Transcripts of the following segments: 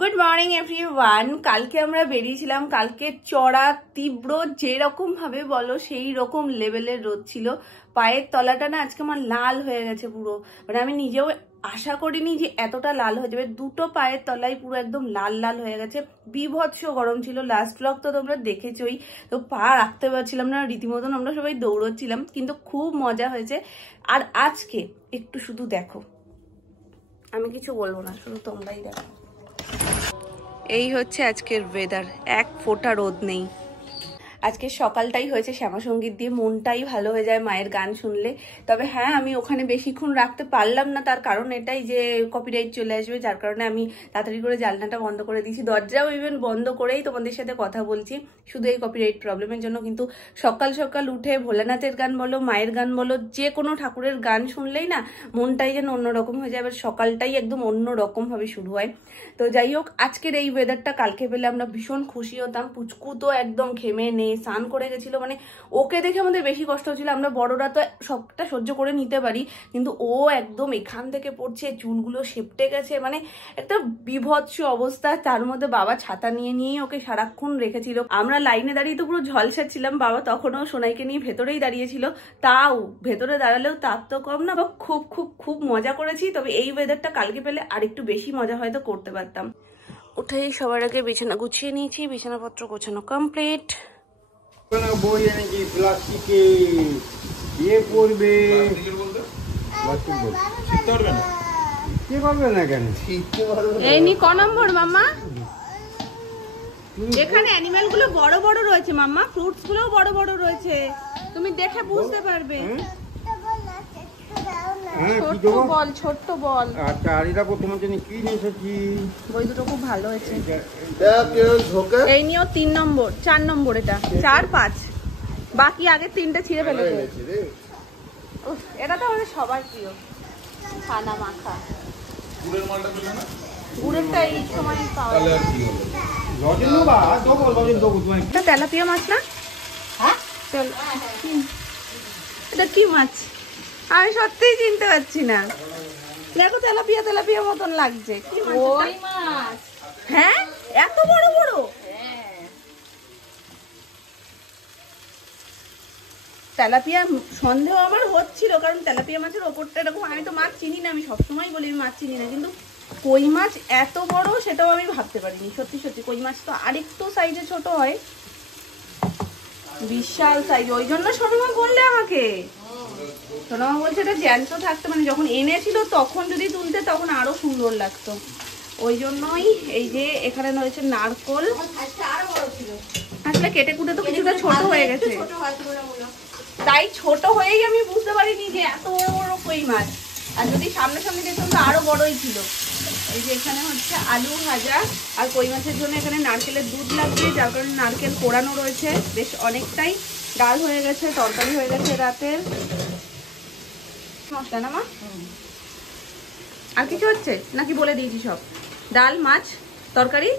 Good morning everyone. কালকে আমরা বেরিয়েছিলাম। কালকে চড়া তীব্র যেরকম ভাবে বলো সেই রকম লেভেলের রোদ ছিল। পায়ের তলাটা না আজকে আমার লাল হয়ে গেছে পুরো, মানে আমি নিজেও আশা করিনি যে এতটা লাল হয়ে যাবে। দুটো পায়ের তলায় পুরো একদম লাল লাল হয়ে গেছে। বীভৎস গরম ছিল। লাস্ট ব্লগ তো তোমরা দেখেছোই, তো পা রাখতে পারছিলাম না রীতিমতন। আমরা সবাই দৌড়চ্ছিলাম, কিন্তু খুব মজা হয়েছে। আর আজকে একটু শুধু দেখো, আমি কিছু বলবো না, শুধু তোমরাই দেখো। এই হচ্ছে আজকের ওয়েদার, এক ফোঁটা রোদ নেই। আজকে সকালটাই হয়েছে শ্যামাসঙ্গীত দিয়ে, মনটাই ভালো হয়ে যায় মায়ের গান শুনলে। তবে হ্যাঁ, আমি ওখানে বেশিক্ষণ রাখতে পারলাম না, তার কারণ এটাই যে কপিরাইট চলে আসবে, যার কারণে আমি তাড়াতাড়ি করে জানলাটা বন্ধ করে দিয়েছি। দরজাও ইভেন বন্ধ করেই তোমাদের সাথে কথা বলছি, শুধু এই কপিরাইট প্রবলেমের জন্য। কিন্তু সকাল সকাল উঠে ভোলানাথের গান বলো, মায়ের গান বলো, যে কোনো ঠাকুরের গান শুনলেই না মনটাই যেন অন্যরকম হয়ে যায়। এবার সকালটাই একদম অন্যরকম ভাবে শুরু হয়। তো যাই হোক, আজকের এই ওয়েদারটা কালকে পেলে আমরা ভীষণ খুশি হতাম। পুচকু তো একদম ঘেমে নেই, স্নান করে গেছিল, মানে ওকে দেখে আমাদের বেশি কষ্ট হচ্ছিল। আমরা বড়রা তো সবটা সহ্য করে নিতে পারি, কিন্তু ও একদম এখান থেকে পড়ছে, চুলগুলো সেপটে গেছে, মানে একটা বিভৎস অবস্থা। তার মধ্যে বাবা ছাতা নিয়েই ওকে সারাক্ষণ রেখেছিল। আমরা লাইনে দাঁড়িয়ে তো পুরো ঝলসাচ্ছিলাম। বাবা তখনও সোনাইকে নিয়ে ভেতরেই দাঁড়িয়েছিল, তাও ভেতরে দাঁড়ালেও তার তো কম না। খুব খুব খুব মজা করেছি। তবে এই ওয়েদারটা কালকে পেলে আরেকটু বেশি মজা হয়তো করতে পারতাম। উঠেই সবার আগে বিছানা গুছিয়ে নিয়েছি, বিছানাপত্র গোছানো কমপ্লিট। বই এনেছি প্লাস্টিকে, ইয়ে পড়বে কি করবে না কেন? এই নি ক নম্বর মাম্মা? এখানে অ্যানিমেল গুলো বড় বড় রয়েছে মাম্মা, ফ্রুটস গুলোও বড় বড় রয়েছে, তুমি দেখে বুঝতে পারবে। ছোট্ট বল। আচ্ছা, আর এটা তোমার জন্য কি নিয়ে এসেছি? বই দুটো খুব ভালো হয়েছে। এই নিয়েও 3 নম্বর 4 নম্বর, এটা 4 5, বাকি আগে 3টা ছিঁড়ে ফেলেছে। এটা তো আমাদের সবার প্রিয় ছানা মাখা। গুড়েরটা এই সময় পাওয়া যায়। এটা তেলাপিয়া মাছ না? এটা কি মাছ আমি সত্যিই চিনতে পারছি না। দেখো তেলাপিয়া মতন লাগছে। কি মাছ? হ্যাঁ, এত বড় বড়। তেলাপিয়া সন্দেহ আমার হচ্ছিল, কারণ তেলাপিয়া মাছের ওপরটা এরকম। আমি তো মাছ চিনি না, আমি সবসময় বলি আমি মাছ চিনি না, কিন্তু কই মাছ এত বড় সেটাও আমি ভাবতে পারিনি। সত্যি সত্যি কই মাছ তো আরেকটু সাইজে ছোট হয়, বিশাল সাইজ। ওই জন্য সোনামা বললে আমাকে, সোনামা বলছে এটা জ্যান্ত থাকতো, মানে যখন এনেছিল তখন যদি তুলতে তখন আরো সুন্দর লাগতো। ওই জন্যই এই যে এখানে রয়েছে নারকোল। আসলে কেটে কুটে তো কিছুটা ছোট হয়ে গেছে, তাই ছোট হয়েই আমি বুঝতে পারিনি যে এত বড় বড় কই মাছ। আর যদি সামনে দেখতাম তো আরো বড়ই ছিল। এই যে এখানে হচ্ছে আলু ভাজা, আর কই মাছের জন্য এখানে নারকেলের দুধ লাগবে, যার কারণে নারকেল কোড়ানো রয়েছে বেশ অনেকটাই। ডাল হয়ে গেছে, তরকারি হয়ে গেছে রাতের। মশলা না মা? আর কিছু হচ্ছে নাকি বলে দিয়েছি সব? ডাল, মাছ, তরকারি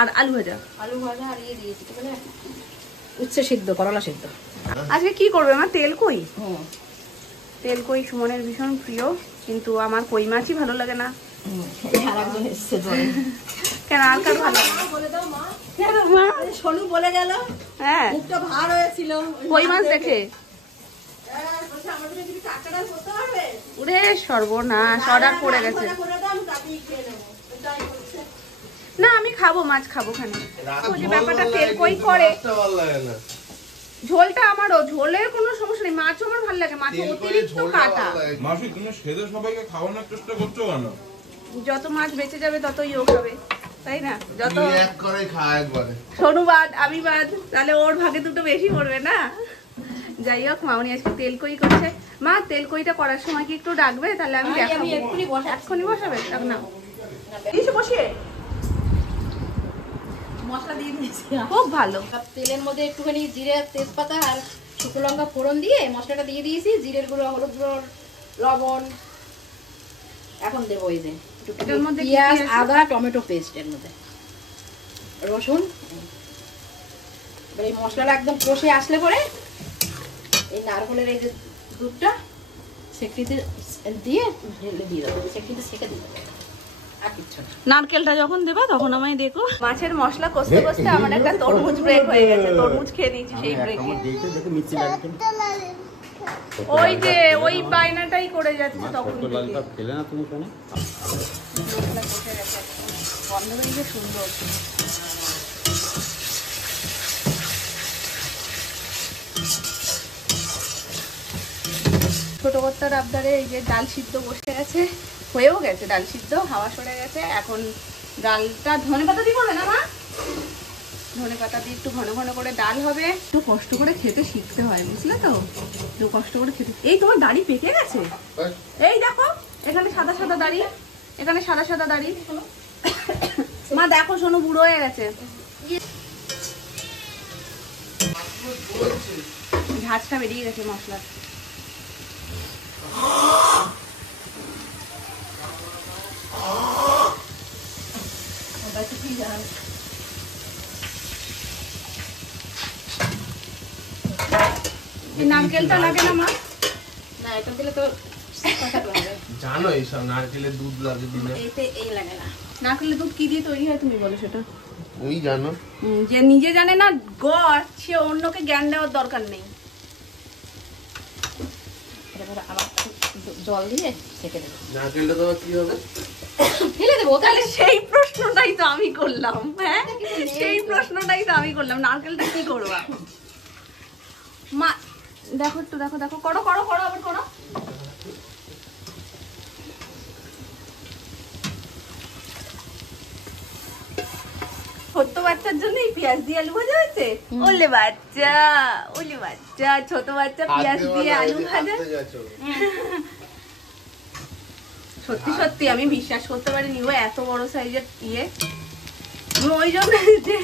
আর আলু ভাজা। আর ইয়ে দিয়েছি উচ্ছে সিদ্ধ, করলা সিদ্ধ। আজকে কি করবে আমার? তেল কই। তেল কই সুমনের ভীষণ প্রিয়, কিন্তু আমার কই মাছই ভালো লাগে না। কেন আর কার ভালো লাগে? সোনু বলে গেল, হ্যাঁ ভার হয়েছিল কই মাছ দেখে। ওরে সর্বনাশ, অর্ডার পড়ে গেছে। না আমি খাবো, মাছ খাবো খানে। ওই ব্যাপারটা তেল কই করে। ঝোলটা আমারও, ঝোলের কোনো সমস্যা নেই, মাছও আমার ভালো লাগে। মাছ অতিরিক্ত কাটা। মাসি তুমি সেদে সবাইকে খাওয়ানোর চেষ্টা করছো কেন? যত মাছ বেঁচে যাবে ততই ও খাবে, তাই না? যত এক করে খায় একবারে। সোনু বাদ আমি বাদ, তাহলে ওর ভাগে দুটো বেশি পড়বে না। যাই হোক, মামনি আজকে তেল কই করছে। মা তেল কইটা করার সময় কি একটু ডাকবে? তাহলে আমি দেখাবো। এক্ষুনি বসাবে? না বসিয়ে মশলা দিয়ে দিয়েছি, খুব ভালো। তেলের মধ্যে একটুখানি জিরে, তেজপাতা আর শুকনো লঙ্কা ফোড়ন দিয়ে মশলাটা দিয়ে দিয়েছি। জিরের গুঁড়ো, হলুদ গুঁড়ো, লবণ। এখন দেবো এই যে পেঁয়াজ, আদা, টমেটো পেস্ট, এর মধ্যে রসুন। এই মশলাটা একদম কষে আসলে পরে এই নারকেলের এই যে দুধটা সেকটিতে দিয়ে ঢেলে দিয়ে দেবো, সেকটিতে সেকে দিয়ে দেবো। আর কিচ্ছু না। নারকেলটা যখন দেবা তখন আমায় দেখো। মাছের মশলা কষতে কষতে আমার একটা তরমুজ ব্রেক হয়ে গেছে, তরমুজ খেয়ে নিয়েছি সেই ব্রেকে। ওই যে ওই বায়নাটাই করে যাচ্ছে তখন খেলে না তুমি কেন? মশলা কষে গেছে, গন্ধ বেরিয়ে সুন্দর। ছোট কর্তার আবদারে এই যে ডাল সিদ্ধ বসে গেছে, হয়েও গেছে ডাল সিদ্ধ, হাওয়া সরে গেছে। এখন ডালটা ধনে পাতা দিব না মা, ধনে পাতা দিয়ে একটু ঘন ঘন করে ডাল হবে। একটু কষ্ট করে খেতে শিখতে হয়, বুঝলে তো, একটু কষ্ট করে খেতে। এই তোমার দাড়ি পেকে গেছে, এই দেখো এখানে সাদা সাদা দাড়ি, এখানে সাদা সাদা দাড়ি। মা দেখো শোনো, বুড়ো হয়ে গেছে। ঝাঁজটা বেরিয়ে গেছে মশলা। নারকেলটা লাগে না মা? না এটা দিলে তো জানো এইসব নারকেলের দুধ লাগে দিলে। এইতে এই লাগে না। নারকেলের দুধ কি দিয়ে তৈরি হয় তুমি বলো সেটা? ওই জানো। যে নিজে জানে না গড়, সে অন্যকে জ্ঞান দেওয়ার দরকার নেই। আবার জল দিয়ে ছেঁকে দেবো। নারকেলটা তো কি হবে? ফেলে দেবো। তাহলে সেই প্রশ্নটাই তো আমি করলাম। হ্যাঁ, সেই প্রশ্নটাই তো আমি করলাম, নারকেলটা কি করবা? মা দেখো একটু, দেখো দেখো, করো করো করো, আবার করো। ছোট্ট বাচ্চার জন্য এই পেঁয়াজ দিয়ে আলু ভাজা হয়েছে। ওলে বাচ্চা, ওলে বাচ্চা, ছোট বাচ্চা পেঁয়াজ দিয়ে আলু ভাজা। সত্যি সত্যি আমি বিশ্বাস করতে পারিনি ও এত বড় সাইজের ইয়ে। ওই জন্য যে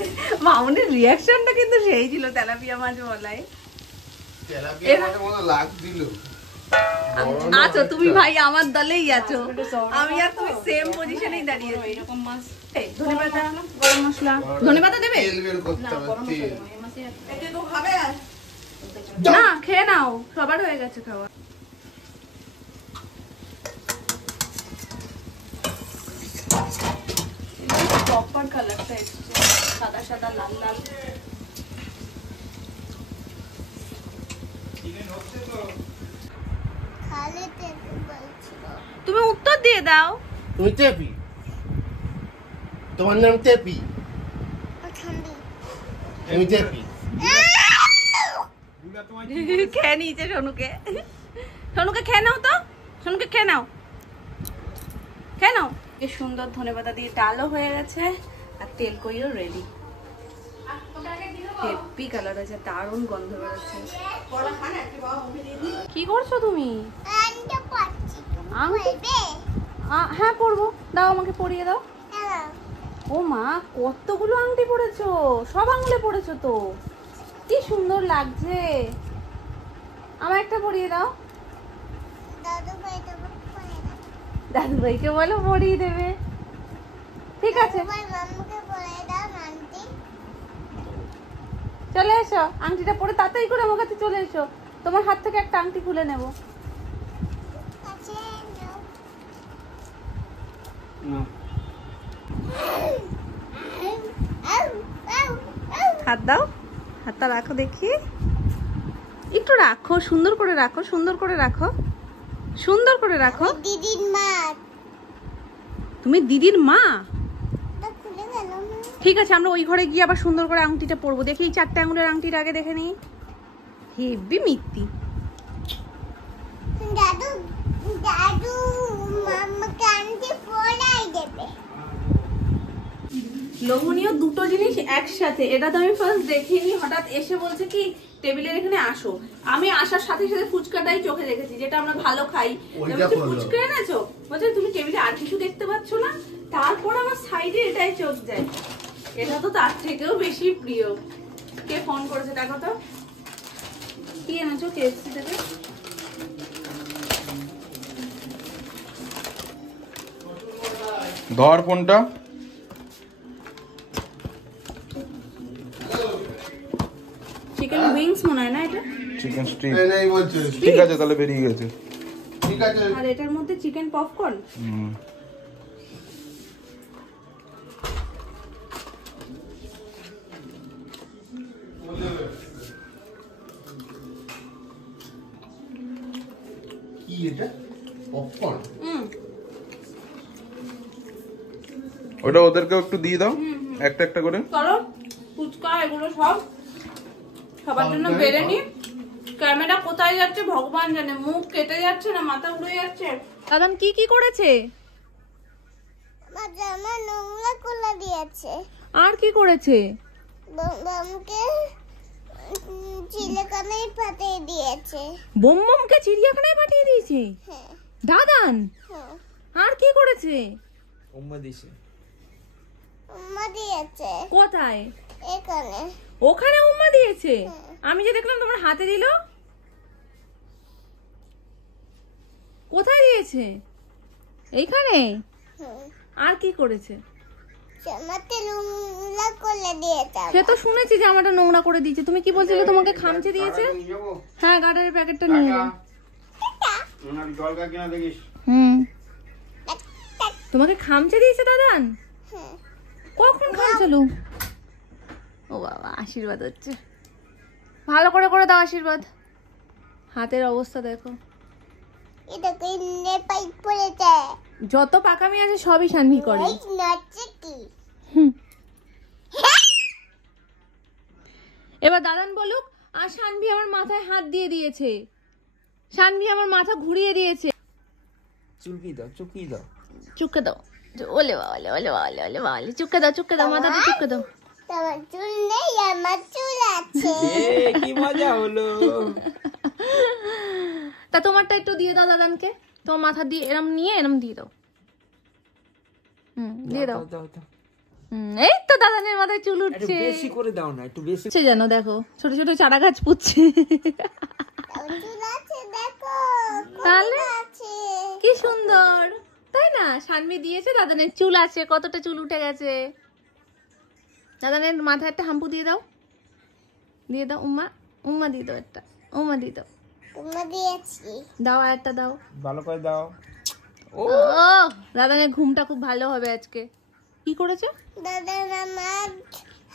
মামুনের রিয়াকশনটা কিন্তু সেই ছিল তেলাপিয়া মাছ বলায়। আছো তুমি ভাই, আমার দলেই আছো, আমি আর তুমি সেম পজিশনেই দাঁড়িয়ে আছি। এরকম মাছ ধনেপাতা, গরম মশলা, ধনেপাতা দেবে না? খেয়ে নাও, সবার হয়ে গেছে খাওয়া। প্রপার কালারটা এসেছে, সাদা সাদা লাল লাল। তুমি উত্তর দিয়ে দাও। তুমি টেপি, তোমার নাম টেপি। আমি টেপি। খেয়ে নিয়েছে সোনুকে, সোনুকে খেয়ে নাও তো, সোনুকে খেয়ে নাও, খেয়ে নাও। কি সুন্দর ধনেপাতা দিয়ে ডালও হয়ে গেছে আর তেল কইও রেডি। হেভি কালার হয়েছে, দারুণ গন্ধ বেরোচ্ছে। কি করছো তুমি? হ্যাঁ পরবো, দাও আমাকে পরিয়ে দাও। ও মা, কতগুলো আংটি পরেছো, সব আঙুলে পরেছো তো, কি সুন্দর লাগছে। আমার একটা পরিয়ে দাও। দাদু ভাইকে বলো পরিয়ে দেবে, ঠিক আছে। চলে এসো, আংটিটা পরে তাড়াতাড়ি করে আমার কাছে চলে এসো, তোমার হাত থেকে একটা আংটি খুলে নেব। হাত দাও, হাতটা রাখো দেখি, একটু রাখো, সুন্দর করে রাখো, সুন্দর করে রাখো, সুন্দর করে রাখো। দিদির মা। তুমি দিদির মা? ঠিক আছে, আমরা ওই ঘরে গিয়ে আবার সুন্দর করে আংটিটা পরবো। দেখি এই 4টে আঙুলের আংটিটা আগে দেখে নিই। হেভি মিত্তি। দাদু দাদু মাম্মাকে আংটি পরাই দেবে। লোভনীয় দুটো জিনিস একসাথে, এটা তো আমি ফার্স্ট দেখিনি, হঠাৎ এসে বলছে কি টেবিলের এখানে আসো। আমি আসার সাথে সাথে ফুচকাটাই চোখে দেখেছি, যেটা আমরা ভালো খাই। ফুচকা এনেছো, বলছে তুমি টেবিলে আর কিছু দেখতে পাচ্ছ না? তারপর আমার সাইডে এটাই চোখ যায়, এটা তো তার থেকেও বেশি প্রিয়। কে ফোন করেছে দেখো তো, কি এনেছো কেএফসি থেকে? ধর ফোনটা। চিকেন উইংস মনে হয় না এটা? চিকেন স্ট্রিপ ঠিক আছে, তাহলে বেরিয়ে গেছে। ঠিক আছে। আর এটার মধ্যে চিকেন পপকর্ন। কি এটা পপকর্ন? ওটা ওদেরকেও একটু দিয়ে দাও, একটা একটা করে। চলো ফুচকা এগুলো সব সবার জন্য বেড়ে নি। ক্যামেরা কোথায় যাচ্ছে ভগবান জানে, মুখ কেটে যাচ্ছে না মাথা উড়ে যাচ্ছে। দাদান কি কি করেছে? আমার জামা নোংরা করে দিয়েছে। আর কি করেছে? বামকে চিলেকানায় পাঠিয়ে দিয়েছে। বোমকে চিড়িয়াখানায় পাঠিয়ে দিয়েছে হ্যাঁ দাদান। হ্যাঁ আর কি করেছে? উম্মা দিছে। উম্মা দিয়েছে কোথায়? এখানে। ওখানে উম্মা দিয়েছে? আমি যে দেখলাম তোমার হাতে দিল। কোথায় দিয়েছে? এইখানে? হুম আর কি করেছে? জামাতে নোংরা করে দিয়েছে। সে তো শুনেছি জামাটা নোংরা করে দিয়েছে। তুমি কি বলছিলে তোমাকে খামচে দিয়েছে? হ্যাঁ গার্ডারের প্যাকেটটা নিয়ে যাও। জলকা কিনা দেখিস। তোমাকে খামচে দিয়েছে দাদান? হ্যাঁ কখন খামচালু? ও বাবা আশীর্বাদ হচ্ছে, ভালো করে করে দাও আশীর্বাদ। হাতের অবস্থা দেখো, এটা কিনে পাইপ পড়েছে। যত পাকামি আছে সবই শান্তি করে। এই নাচে কি? এবার দাদান বলুক, আর শানভি আমার মাথায় হাত দিয়ে দিয়েছে, শানভি আমার মাথা ঘুরিয়ে দিয়েছে। চুলকি দাও, চুলকি দাও। চুপকে দাও। ওলে বাবালে ওলে বাবালে ওলে বাবালে, চুপকে দাও চুপকে দাও, মাথা দিয়ে চুপকে দাও। তোমার চুল নেই, আমার চুল আছে। কি মজা হলো। তা তোমারটা একটু দিয়ে দাও দাদানকে, তোমার মাথা দিয়ে এরম নিয়ে এরম দিয়ে দাও। দিয়ে দাও। এই তো দাদানের মাথায় চুল উঠছে। বেশি করে দাও না, একটু বেশি। সে জানো দেখো ছোট ছোট চারা গাছ পুচ্ছে। আমার চুল আছে দেখো, তাহলে কতটা আছে। কি সুন্দর তাই না? শানভি দিয়েছে, দাদানের চুল আছে, কতটা চুল উঠে গেছে। দাদানের মাথায় একটা হাম্পু দিয়ে দাও, দিয়ে দাও। উম্মা উম্মা দিয়ে দাও একটা, উম্মা দিয়ে দাও। তোমার দিয়েছি। দাও আর একটা দাও। ভালো করে দাও। ও দাদানের ঘুমটা খুব ভালো হবে আজকে। কি করেছে? দাদা আমার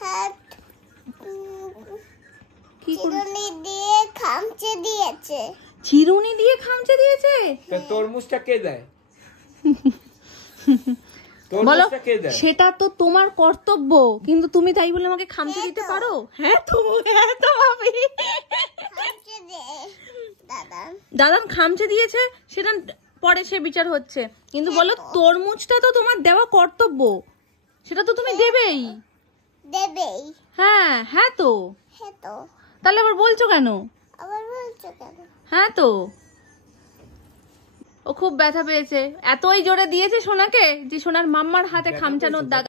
হাত কি করে? চিরুনি দিয়ে খামচে দিয়েছে। চিরুনি দিয়ে খামচে দিয়েছে? তরমুজটা কে দেয়? বলো, তরমুজটা কে দেয়? সেটা তো তোমার কর্তব্য, কিন্তু তুমি তাই বলে আমাকে খামচে দিতে পারো? হ্যাঁ তো ভাবি। খামচে দে দাদা। দাদান খামচে দিয়েছে সেটা পরে সে বিচার হচ্ছে, কিন্তু বলো তরমুজটা তো তোমার দেওয়া কর্তব্য, সেটা তো তুমি দেবেই। দেবেই। হ্যাঁ হ্যাঁ তো, হ্যাঁ তো, তাহলে আবার বলছো কেন? আবার বলছো কেন? হ্যাঁ তো। ও খুব ব্যথা পেয়েছে, এতই জোরে দিয়েছে সোনাকে যে সোনার মাম্মার হাতে খামচানোর দাগ